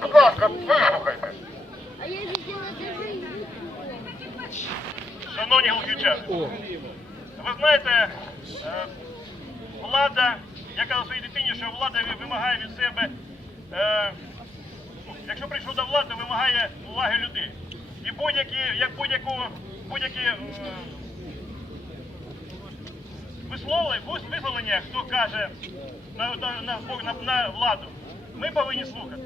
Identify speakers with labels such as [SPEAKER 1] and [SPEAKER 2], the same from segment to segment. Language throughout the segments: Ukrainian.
[SPEAKER 1] будь ласка, вислухайте.
[SPEAKER 2] Шановні глухівчани, ви знаєте, е, влада, я казав своїй дитині, що влада вимагає від себе, е, якщо прийшов до влади, вимагає уваги людей. І будь-які, як будь-яку, будь-які е, висловлення, висловлення, хто каже на, на, на, на владу, ми повинні слухати.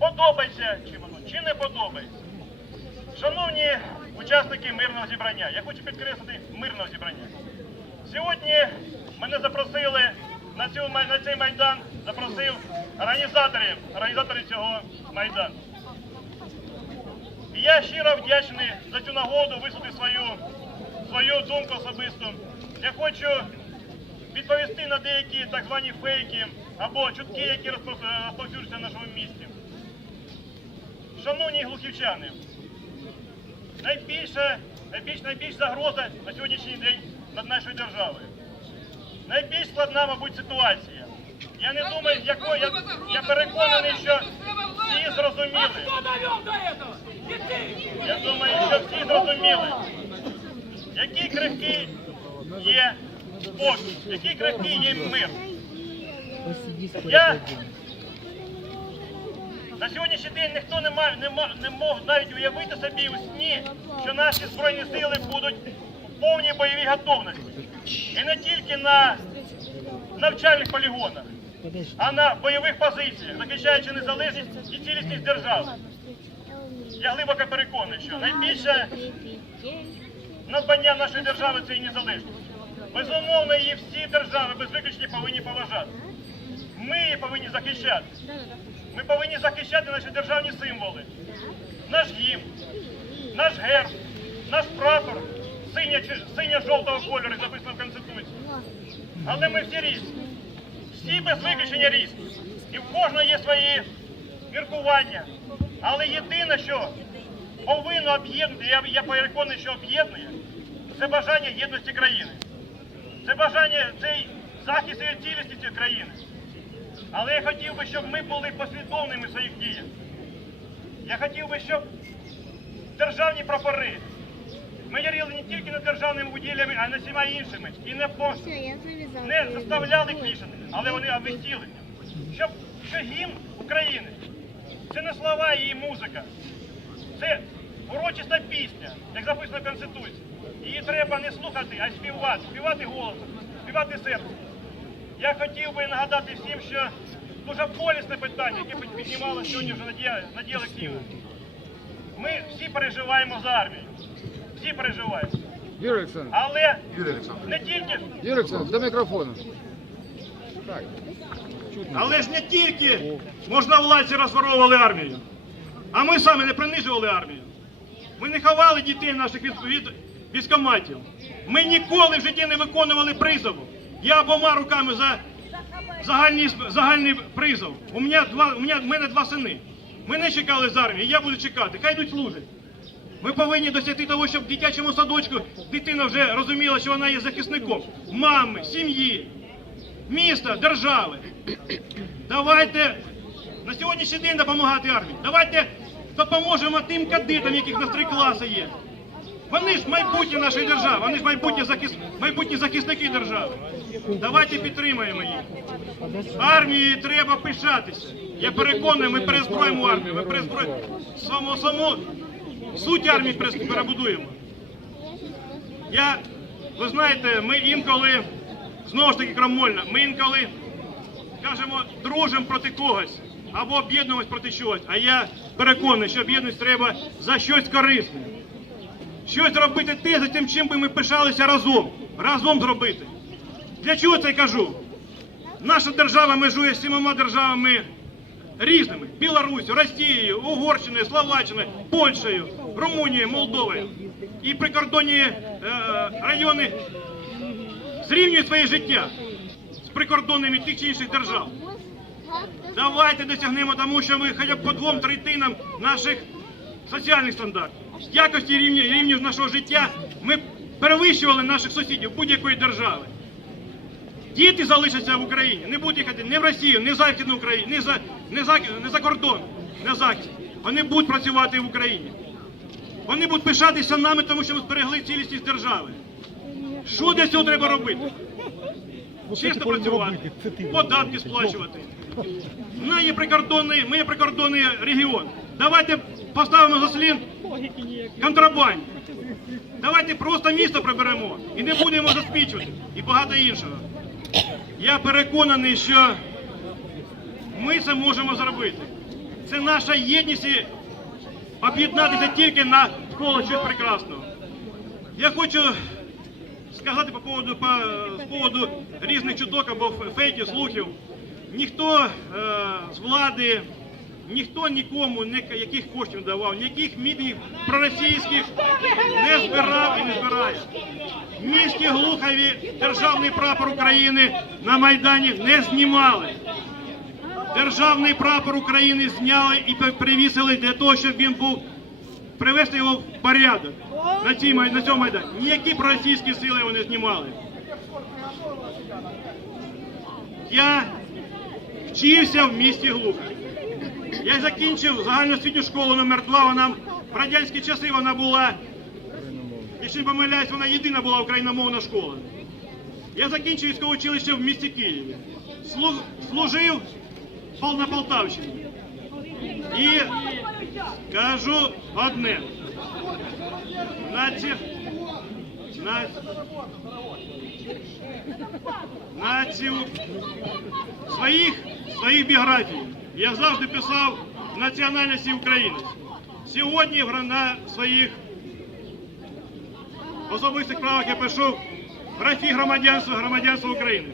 [SPEAKER 2] Подобається чи воно, чи не подобається. Шановні учасники мирного зібрання, я хочу підкреслити мирного зібрання. Сьогодні мене запросили на, цю, на цей майдан, запросив організаторів, організаторів цього майдану. І я щиро вдячний за цю нагоду висловити свою, свою думку особисту. Я хочу відповісти на деякі так звані фейки або чутки, які розповсюджуються в нашому місті. Шановні глухівчани, найбільша, найбільш, найбільш загроза на сьогоднішній день над нашою державою. Найбільш складна, мабуть, ситуація. Я не думаю, якою я, я переконаний, що всі зрозуміли. Я думаю, що всі зрозуміли, який крихкий є спокій, який крихкий є мир. Я на сьогоднішній день ніхто не мав, не, ма- не мог навіть уявити собі у сні, що наші збройні сили будуть у повній бойовій готовності. І не тільки на навчальних полігонах, а на бойових позиціях, захищаючи незалежність і цілісність держави. Я глибоко переконаний, що найбільше надбання нашої держави це і незалежність. Безумовно, її всі держави без виключення повинні поважати. Ми її повинні захищати. Ми повинні захищати наші державні символи, наш гімн, наш герб, наш прапор синя- чи- синьо-жовтого кольору, записано в Конституції. Але ми всі різні. Всі без виключення різні. І в кожного є свої міркування. Але єдине, що повинно об'єднати, я, я переконаний, що об'єднує, це бажання єдності країни. Це бажання, цей захист і цілісності цієї країни. Але я хотів би, щоб ми були послідовними в своїх діях. Я хотів би, щоб державні прапори ми ярили не тільки над державними будівлями, а й над всіма іншими. І не по
[SPEAKER 3] Все, я завязала.
[SPEAKER 2] не заставляли їх але вони обвістіли. Щоб що гімн України це не слова і музика, це урочиста пісня, як записано в Конституції. Її треба не слухати, а співати, співати голосом, співати серцем. Я хотів би нагадати всім, що дуже болісне питання, яке піднімала сьогодні вже Надія, Надія Олексіївна. Ми всі переживаємо за армію. Всі переживають.
[SPEAKER 4] Юрій Олександрович,
[SPEAKER 2] Але
[SPEAKER 1] Юрій Олександрович.
[SPEAKER 2] не тільки
[SPEAKER 4] Юрій Олександрович, до мікрофону. Так.
[SPEAKER 2] Але ж не тільки можна владці розворовували армію, а ми самі не принижували армію. Ми не ховали дітей наших від військоматів. Ми ніколи в житті не виконували призову. Я обома руками за загальний, загальний призов. У мене два, у мене, в мене два сини. Ми не чекали з армії, я буду чекати. Хай йдуть служать. Ми повинні досягти того, щоб в дитячому садочку дитина вже розуміла, що вона є захисником мами, сім'ї, міста, держави. Давайте на сьогоднішній день допомагати армії. Давайте допоможемо тим кадетам, яких на три класи є. Вони ж майбутнє нашої держави, вони ж майбутні, захис... майбутні захисники держави. Давайте підтримаємо їх. Армії треба пишатися. Я переконаний, ми перезброїмо армію, ми перезброїмо саму, саму суть армії перебудуємо. Я, ви знаєте, ми інколи, знову ж таки крамольно, ми інколи кажемо, дружимо проти когось або об'єднуємось проти чогось. А я переконаний, що об'єднуватись треба за щось корисне. Щось робити те, за тим, чим би ми пишалися разом. Разом зробити. Для чого це я кажу? Наша держава межує з сімома державами різними: Білорусю, Росією, Угорщиною, Словаччиною, Польщею, Румунією, Молдовою. І прикордонні е, райони зрівнюють своє життя з прикордонними тих чи інших держав. Давайте досягнемо тому, що ми хоча б по двом третинам наших соціальних стандартів, якості рівня, рівнів нашого життя ми перевищували наших сусідів будь-якої держави. Діти залишаться в Україні, не будуть їхати ні в Росію, ні в Західну Україну, ні за не за, не за кордон, не захист. Вони будуть працювати в Україні. Вони будуть пишатися нами, тому що ми зберегли цілісність держави. Що для цього треба робити? Чесно працювати, податки сплачувати. Ми є прикордонний, ми є прикордонний регіон. Давайте поставимо заслін контрабанді. Давайте просто місто приберемо і не будемо заспічувати і багато іншого. Я переконаний, що ми це можемо зробити. Це наша єдність і об'єднатися тільки на коло чогось прекрасного. Я хочу сказати по поводу, по, з поводу різних чуток або фейків, слухів. Ніхто е, з влади, ніхто нікому ніяких коштів не давав, ніяких мітингів проросійських не збирав і не збирає. В місті Глухові державний прапор України на Майдані не знімали. Державний прапор України зняли і привісили для того, щоб він був привести його в порядок на, цій, на цьому майдані. Ніякі проросійські сили не знімали. Я вчився в місті Глухові. Я закінчив загальноосвітню школу номер 2 Вона в радянські часи вона була, якщо не помиляюсь, вона єдина була україномовна школа. Я закінчив військове училище в місті Києві. Служив на Полтавщині. І кажу одне. На, ці, на, на ці, своїх, своїх біографій я завжди писав національності українець. Сьогодні на своїх особистих правах я пишу графі громадянства, громадянства України.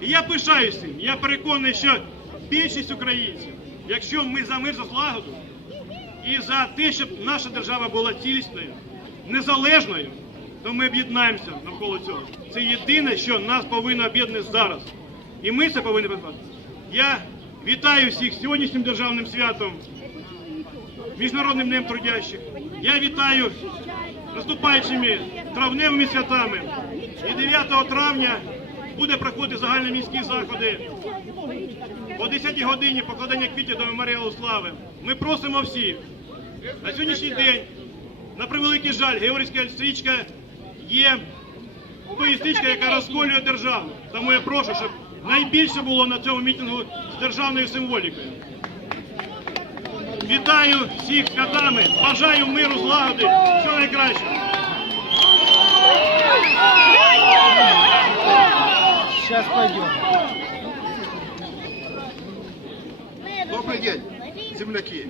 [SPEAKER 2] І я пишаюся. Я переконаний, що більшість українців, якщо ми за мир за злагоду і за те, щоб наша держава була цілісною, незалежною, то ми об'єднаємося навколо цього. Це єдине, що нас повинно об'єднати зараз. І ми це повинні придбати. Я вітаю всіх сьогоднішнім державним святом, Міжнародним днем трудящих. Я вітаю наступаючими травневими святами. І 9 травня буде проходити загальноміські заходи. О 10 годині покладання квітів до меморіалу слави. Ми просимо всіх. На сьогоднішній день, на превеликий жаль, Георгійська стрічка є стрічкою, яка розколює державу. Тому я прошу, щоб найбільше було на цьому мітингу з державною символікою. Вітаю всіх святами, бажаю миру, злагоди, всього найкращого.
[SPEAKER 1] Сейчас пойдем.
[SPEAKER 5] Добрый день, земляки.